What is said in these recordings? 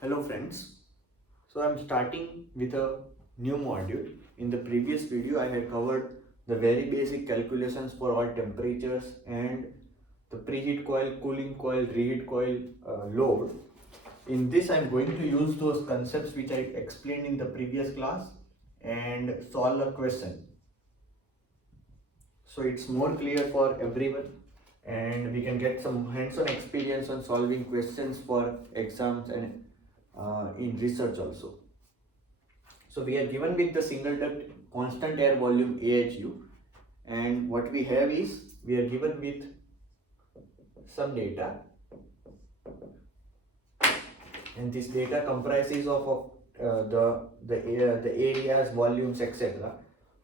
Hello friends, so I'm starting with a new module. In the previous video I had covered the very basic calculations for all temperatures and the preheat coil, cooling coil, reheat coil load. In this I'm going to use those concepts which I explained in the previous class and solve a question. So it's more clear for everyone and we can get some hands-on experience on solving questions for exams and in research also. So we are given with the single duct constant air volume AHU, and what we have is we are given with some data, and this data comprises of the areas, volumes, etc.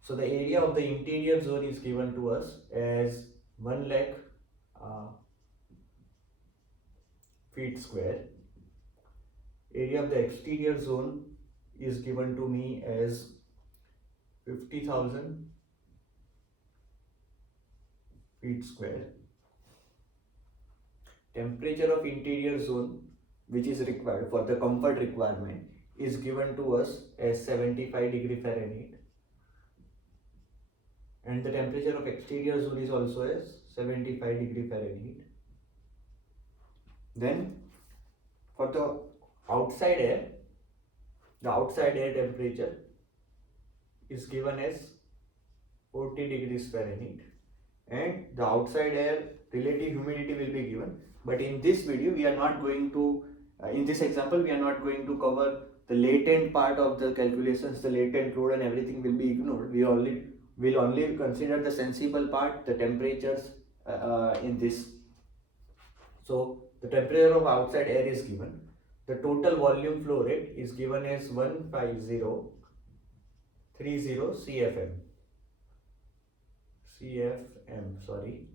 So the area of the interior zone is given to us as 1 lakh feet square. Area of the exterior zone is given to me as 50,000 feet square. Temperature of interior zone which is required for the comfort requirement is given to us as 75 degree Fahrenheit, and the temperature of exterior zone is also as 75 degree Fahrenheit. Then for the outside air, the outside air temperature is given as 40 degrees Fahrenheit, and the outside air relative humidity will be given. But in this video we are not going to in this example we are not going to cover the latent part of the calculations. The latent load and everything will be ignored. We will only consider the sensible part, the temperatures in this. So the temperature of outside air is given. The total volume flow rate is given as 15030 CFM, sorry.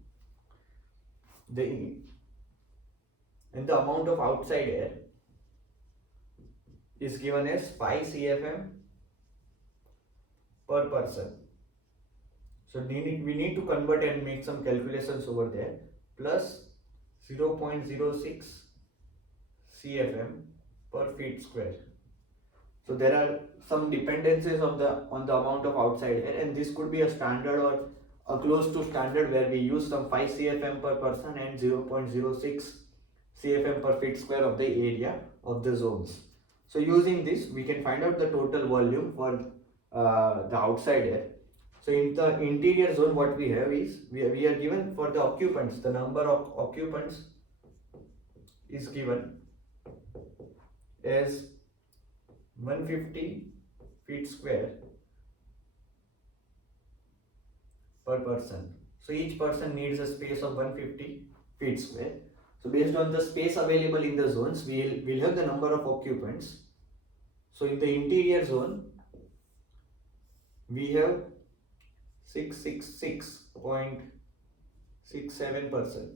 And the amount of outside air is given as 5 CFM per person. So we need to convert and make some calculations over there. Plus 0.06 CFM per feet square. So there are some dependencies on the amount of outside air, and this could be a standard or a close to standard where we use some 5 CFM per person and 0.06 CFM per feet square of the area of the zones. So using this we can find out the total volume for the outside air. So in the interior zone what we have is we are given for the occupants, the number of occupants is given as 150 feet square per person. So each person needs a space of 150 feet square. So based on the space available in the zones, we'll have the number of occupants. So in the interior zone, we have 666.67%,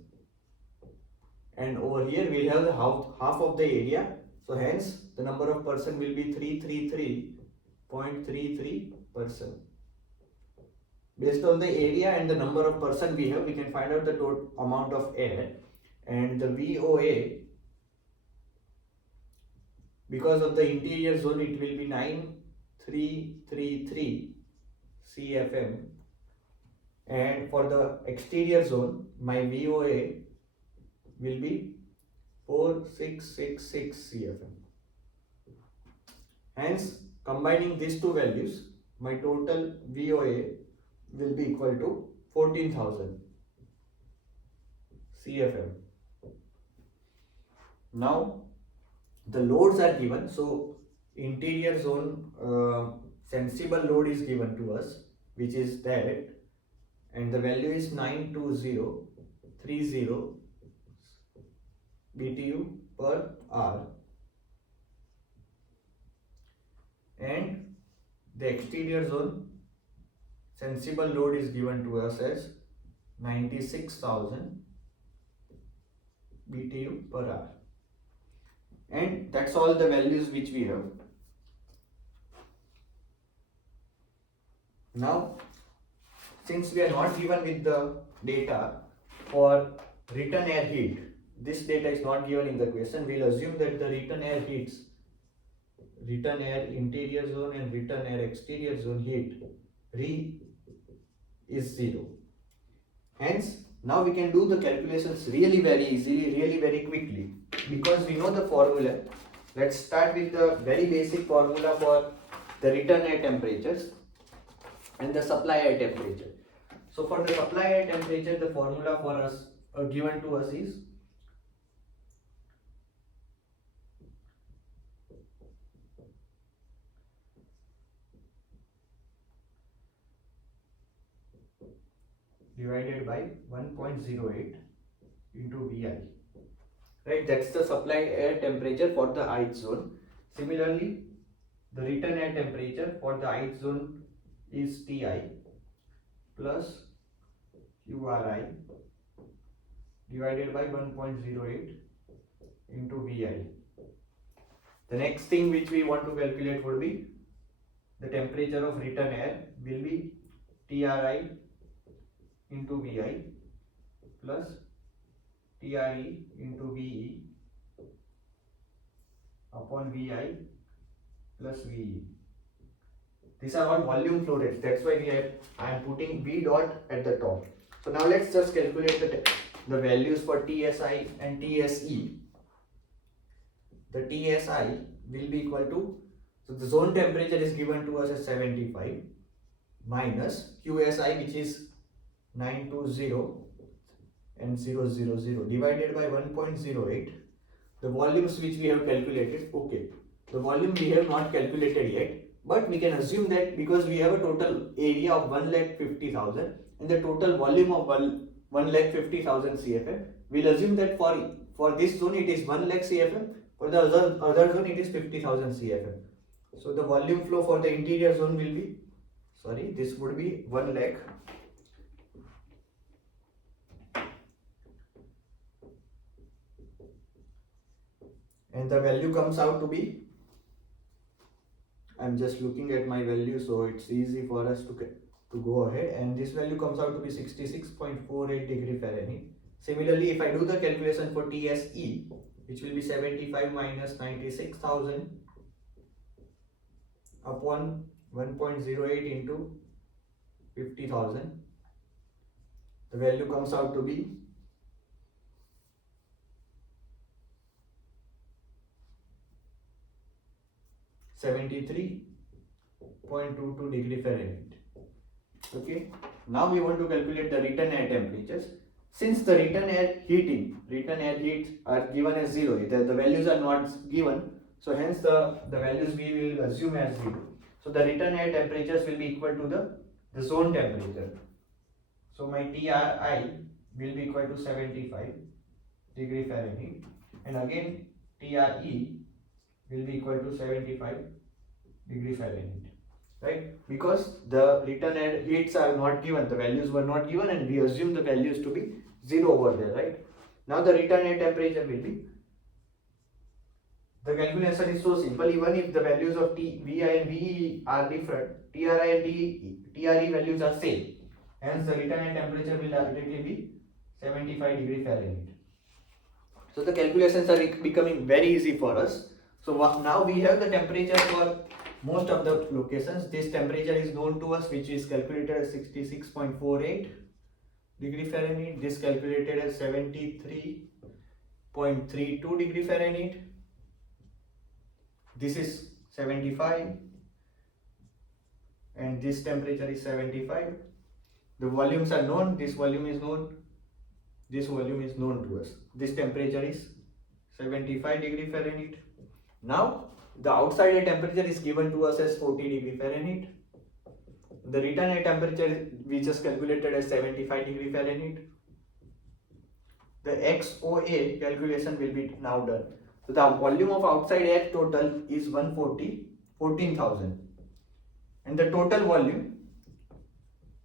and over here we'll have the half of the area. So hence the number of person will be 333.33%. Based on the area and the number of person we have, we can find out the total amount of air, and the VOA, because of the interior zone, it will be 9333 CFM, and for the exterior zone my VOA will be 4666 CFM. Hence combining these two values, my total VOA will be equal to 14,000 CFM. Now the loads are given. So interior zone sensible load is given to us, which is that, and the value is 92030 BTU per hour, and the exterior zone sensible load is given to us as 96,000 BTU per hour, and that's all the values which we have. Now since we are not given with the data for return air heat, this data is not given in the question, we'll assume that the return air heats return air interior zone and return air exterior zone heat re is 0. Hence, now we can do the calculations really very easily, really very quickly, because we know the formula. Let's start with the very basic formula for the return air temperatures and the supply air temperature. So for the supply air temperature, the formula for us given to us is divided by 1.08 into Vi. Right, that's the supply air temperature for the ith zone. Similarly, the return air temperature for the ith zone is Ti plus Qri divided by 1.08 into Vi. The next thing which we want to calculate would be the temperature of return air will be Tri into Vi plus Tre into Ve upon Vi plus Ve. These are all volume flow rates. That's why I am putting V dot at the top. So now let's just calculate the values for TSI and TSE. The TSI will be equal to, so the zone temperature is given to us as 75 minus QSI, which is 920 and 000 divided by 1.08. The volumes which we have calculated, okay, the volume we have not calculated yet, but we can assume that because we have a total area of 1,50,000 and the total volume of 1,50,000 CFM, we'll assume that for this zone it is 1 lakh CFM, for the other zone it is 50,000 CFM. So the volume flow for the interior zone will be, this would be 1 lakh and the value comes out to be, I'm just looking at my value so it's easy for us to go ahead, and this value comes out to be 66.48 degree Fahrenheit. Similarly, if I do the calculation for TSE, which will be 75 minus 96,000 upon 1.08 into 50,000, the value comes out to be 73.22 degree Fahrenheit. Okay, now we want to calculate the return air temperatures. Since the return air heats are given as 0, the values are not given, so hence the values we will assume as 0. So the return air temperatures will be equal to the zone temperature. So my TRI will be equal to 75 degree Fahrenheit, and again TRE will be equal to 75 degree Fahrenheit, right? Because the return air heats are not given, the values were not given, and we assume the values to be 0 over there, right? Now the return air temperature will be, the calculation is so simple. Even if the values of Vi and Ve are different, Tri and Tre values are same, hence the return air temperature will directly be 75 degree Fahrenheit. So the calculations are becoming very easy for us. So now we have the temperature for most of the locations. This temperature is known to us, which is calculated as 66.48 degree Fahrenheit. This calculated as 73.32 degree Fahrenheit. This is 75 and this temperature is 75. The volumes are known, this volume is known, this volume is known to us. This temperature is 75 degree Fahrenheit. Now the outside air temperature is given to us as 40 degree Fahrenheit. The return air temperature we just calculated as 75 degree Fahrenheit. The XOA calculation will be now done. So the volume of outside air total is 14,000, and the total volume,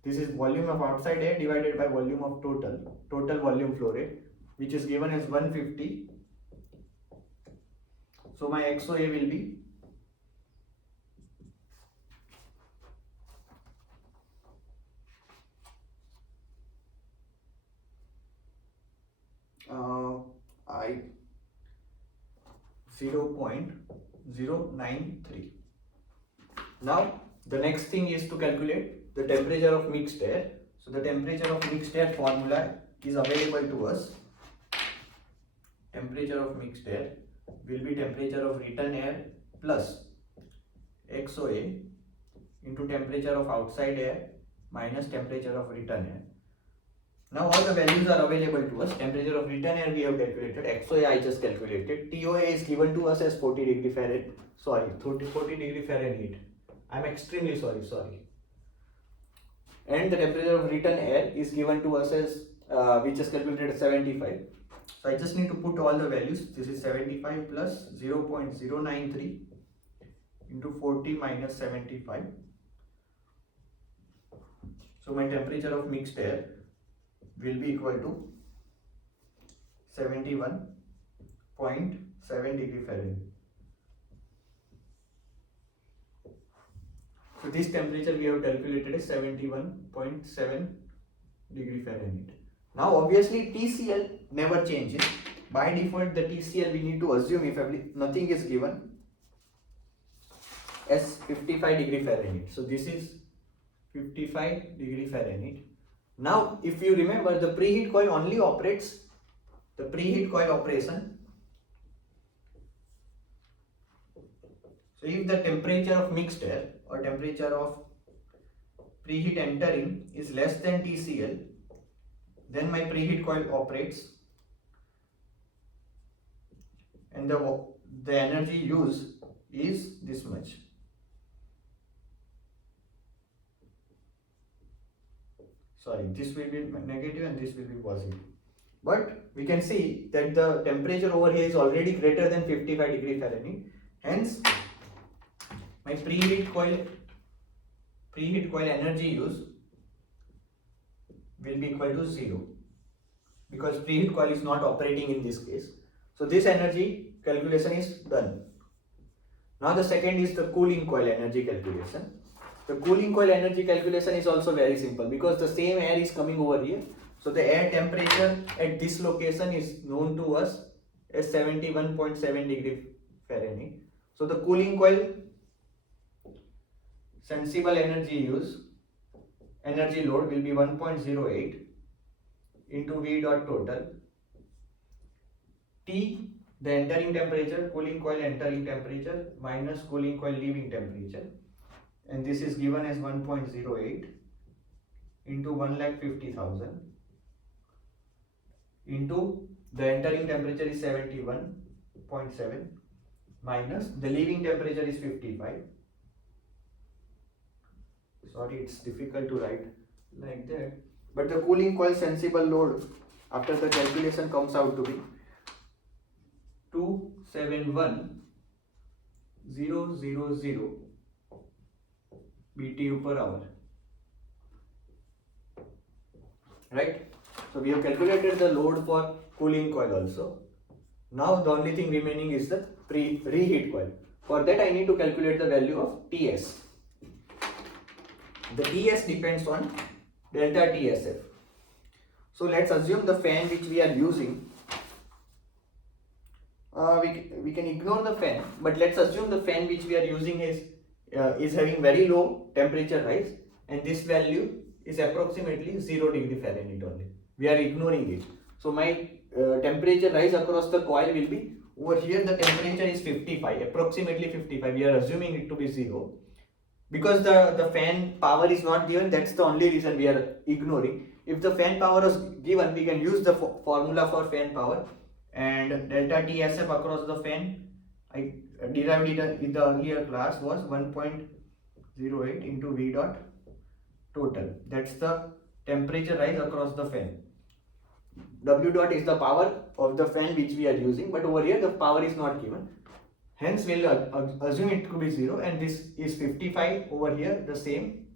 this is volume of outside air divided by volume of total volume flow rate, which is given as 150. So my XOA will be I 0.9 0.093. Now the next thing is to calculate the temperature of mixed air. So the temperature of mixed air formula is available to us. Temperature of mixed air will be temperature of return air plus XOA into temperature of outside air minus temperature of return air. Now all the values are available to us. Temperature of return air we have calculated, XOA I just calculated, TOA is given to us as 40 degree Fahrenheit, 40 degree Fahrenheit. I am extremely sorry. And the temperature of return air is given to us as, we just calculated 75. So I just need to put all the values. This is 75 plus 0.093 into 40 minus 75. So my temperature of mixed air will be equal to 71.7 degree Fahrenheit. So this temperature we have calculated is 71.7 degree Fahrenheit. Now obviously TCL never changes. By default the TCL we need to assume, if nothing is given, as 55 degree Fahrenheit. So this is 55 degree Fahrenheit. Now if you remember, the preheat coil only operates, the preheat coil operation. So if the temperature of mixed air or temperature of preheat entering is less than TCL, then my preheat coil operates and the energy used is this much. Sorry, this will be negative and this will be positive. But we can see that the temperature over here is already greater than 55 degree Fahrenheit. Hence, my preheat coil energy use will be equal to 0, because preheat coil is not operating in this case. So this energy calculation is done. Now the second is the cooling coil energy calculation. The cooling coil energy calculation is also very simple, because the same air is coming over here. So the air temperature at this location is known to us as 71.7 degree Fahrenheit. So the cooling coil sensible energy load will be 1.08 into V dot total. T, the entering temperature, cooling coil entering temperature minus cooling coil leaving temperature, and this is given as 1.08 into 1,50,000 into the entering temperature is 71.7 minus the leaving temperature is 55. Sorry, it's difficult to write like that, but the cooling coil sensible load after the calculation comes out to be 271,000 BTU per hour. Right? So we have calculated the load for cooling coil also. Now the only thing remaining is the reheat coil. For that I need to calculate the value of TS. The TS depends on delta TSF. So let's assume the fan which we are using, we can ignore the fan, but let's assume the fan which we are using is having very low temperature rise, and this value is approximately 0 degree Fahrenheit only. We are ignoring it. So my temperature rise across the coil will be, over here the temperature is 55, approximately 55. We are assuming it to be 0. Because the fan power is not given, that's the only reason we are ignoring. If the fan power is given, we can use the formula for fan power, and delta TSF across the fan, I derived it in the earlier class, was 1.08 into V dot total. That's the temperature rise across the fan. W dot is the power of the fan which we are using, but over here the power is not given. Hence we'll assume it to be 0, and this is 55 over here, the same.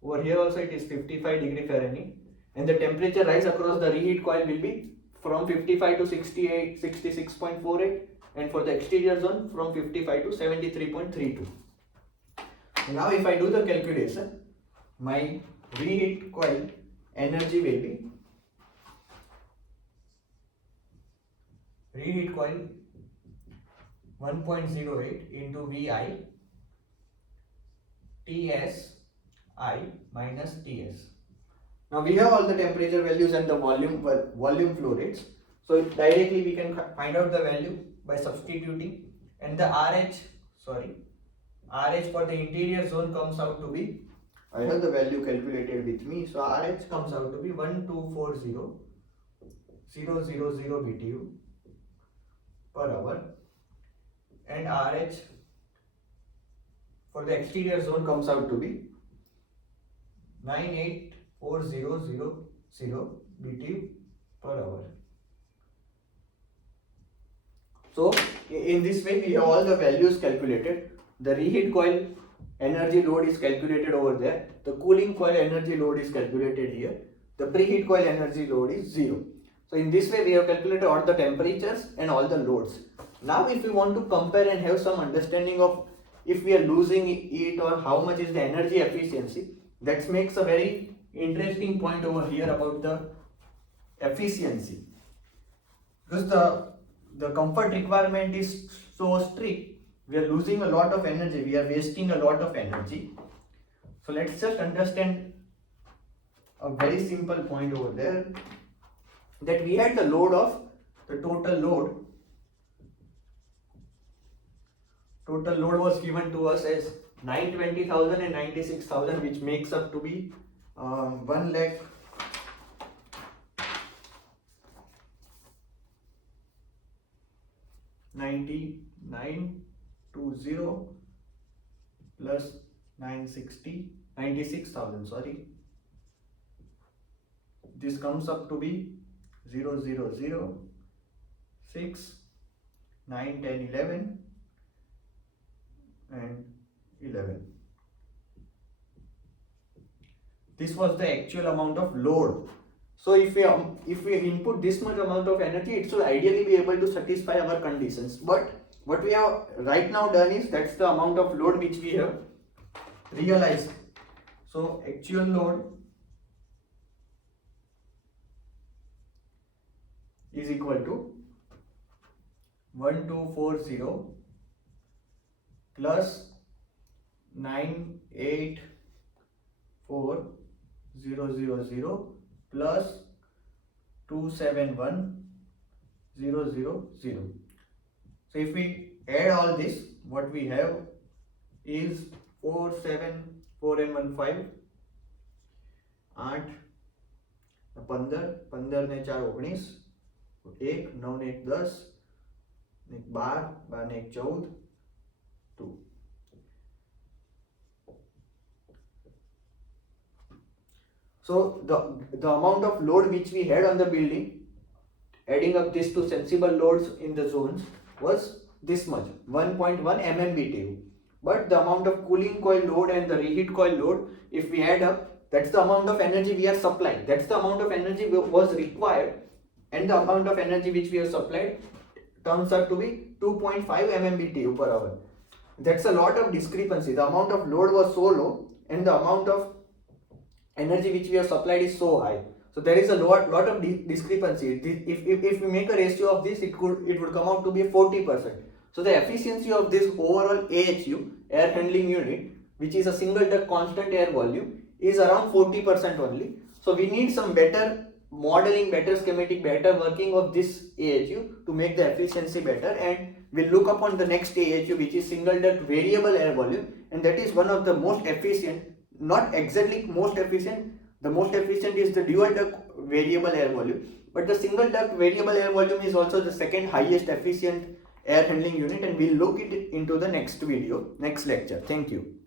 Over here also it is 55 degree Fahrenheit, and the temperature rise across the reheat coil will be from 55 to 66.48, and for the exterior zone from 55 to 73.32. Now if I do the calculation, my reheat coil energy will be, reheat coil 1.08 into VI TSI minus TS. Now we have all the temperature values and the volume flow rates. So directly we can find out the value by substituting, and the RH for the interior zone comes out to be, I have the value calculated with me, so RH comes out to be 1240,000 BTU per hour, and RH for the exterior zone comes out to be 984000 BTU per hour. So in this way we have all the values calculated. The reheat coil energy load is calculated over there. The cooling coil energy load is calculated here. The preheat coil energy load is 0. So in this way we have calculated all the temperatures and all the loads. Now if we want to compare and have some understanding of if we are losing it or how much is the energy efficiency, that makes a very interesting point over here about the efficiency. Because the comfort requirement is so strict, we are losing a lot of energy, we are wasting a lot of energy. So let's just understand a very simple point over there, that we had the load of the total load was given to us as 920,000 and 96,000, which makes up to be 1,99,20 plus 96,000, sorry. This comes up to be 0, 0, 0, 6, 9, 10, 11 and 11. This was the actual amount of load. So if we input this much amount of energy, it should ideally be able to satisfy our conditions. But what we have right now done is, that's the amount of load which we have realized. So actual load is equal to 1240 plus 984,000 plus 271,000. So if we add all this, what we have is 4, 7, 4 and 1 5, 8, 15, 15 ને 4 19, 1 9 ને 1 10, 12, 12 ને 14, 2. So the amount of load which we had on the building, adding up this to sensible loads in the zones, was this much, 1.1 MMBTU. But the amount of cooling coil load and the reheat coil load, if we add up, that's the amount of energy we are supplying. That's the amount of energy was required, and the amount of energy which we have supplied turns out to be 2.5 MMBTU per hour. That's a lot of discrepancy. The amount of load was so low, and the amount of energy which we have supplied is so high. So there is a lot of discrepancy. If we make a ratio of this, it would come out to be 40%. So the efficiency of this overall AHU, air handling unit, which is a single duct constant air volume, is around 40% only. So we need some better modeling, better schematic, better working of this AHU to make the efficiency better, and we'll look upon the next AHU, which is single duct variable air volume, and that is one of the most efficient, not exactly most efficient. The most efficient is the dual duct variable air volume, but the single duct variable air volume is also the second highest efficient air handling unit, and we'll look it into the next video, next lecture. Thank you.